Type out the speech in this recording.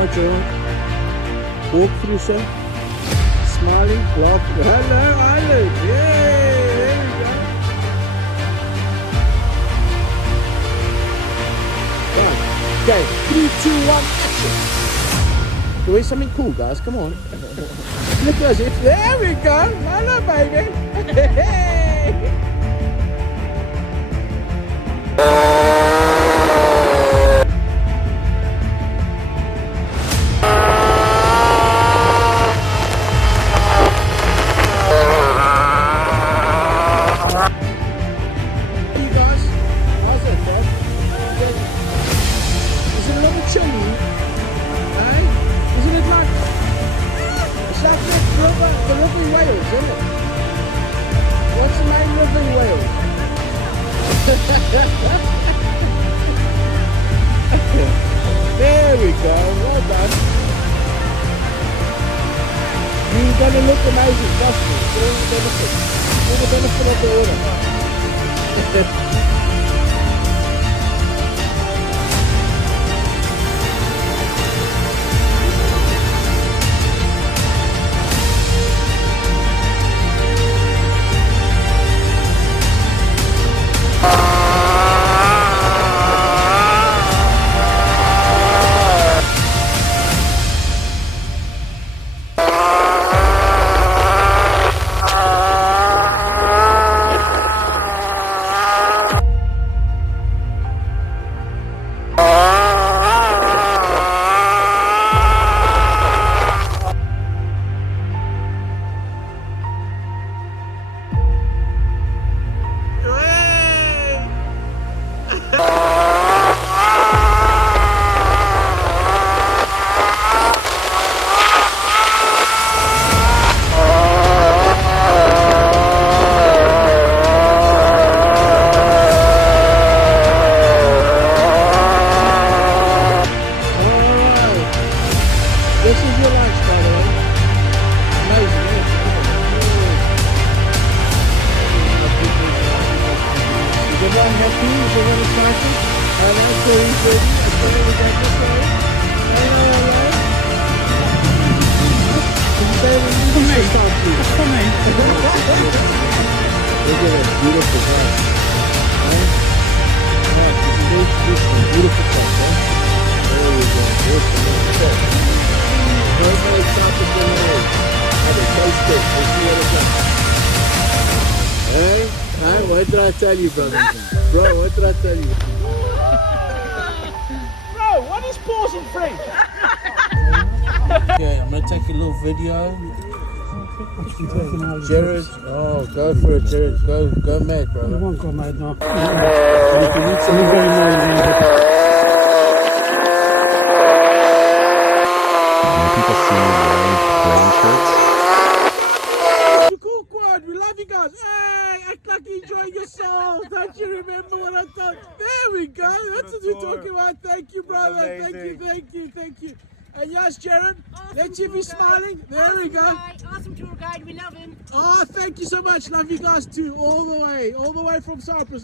right, Gerald. Walk through, sir. Smiling, laughing. Hello, Island. Yay! There we go. Right. Okay, 3, 2, 1, action. Do we something cool, guys? Come on. Look at us. There we go. Hello, baby. Hey! There we go, well done. You're going to look amazing, trust me. It's all the benefit. All the benefit of the order. This is your lunch, by the way. Amazing, isn't it? Is everyone happy? Is everyone excited? Hello, Corey's ready. It's going to get this way. Hello, hello. Can you say when you need to start, please? For me. Look at this beautiful grass. Right? Right, this is very traditional. Beautiful stuff, right? There we go. Awesome. Very excited for you. Have a taste it. Let's see what it's like. Hey? Hey? What did I tell you, brother? Bro, what did I tell you? Bro, what is pause in French? Okay, I'm going to take a little video. Jared, oh, go for it, Jared. Go mad, brother. I won't go mad now. If you need something People see me wearing shirts. Cool quad, we love you guys. Hey, act like you enjoying yourself. Don't you remember what I thought? There we go. That's what we're talking about. Thank you, brother. Thank you. And yes, Jared, Awesome let's see if he's tour guide. smiling. There we go. Awesome tour guide, we love him. Oh, thank you so much. Love you guys too. All the way from Cyprus.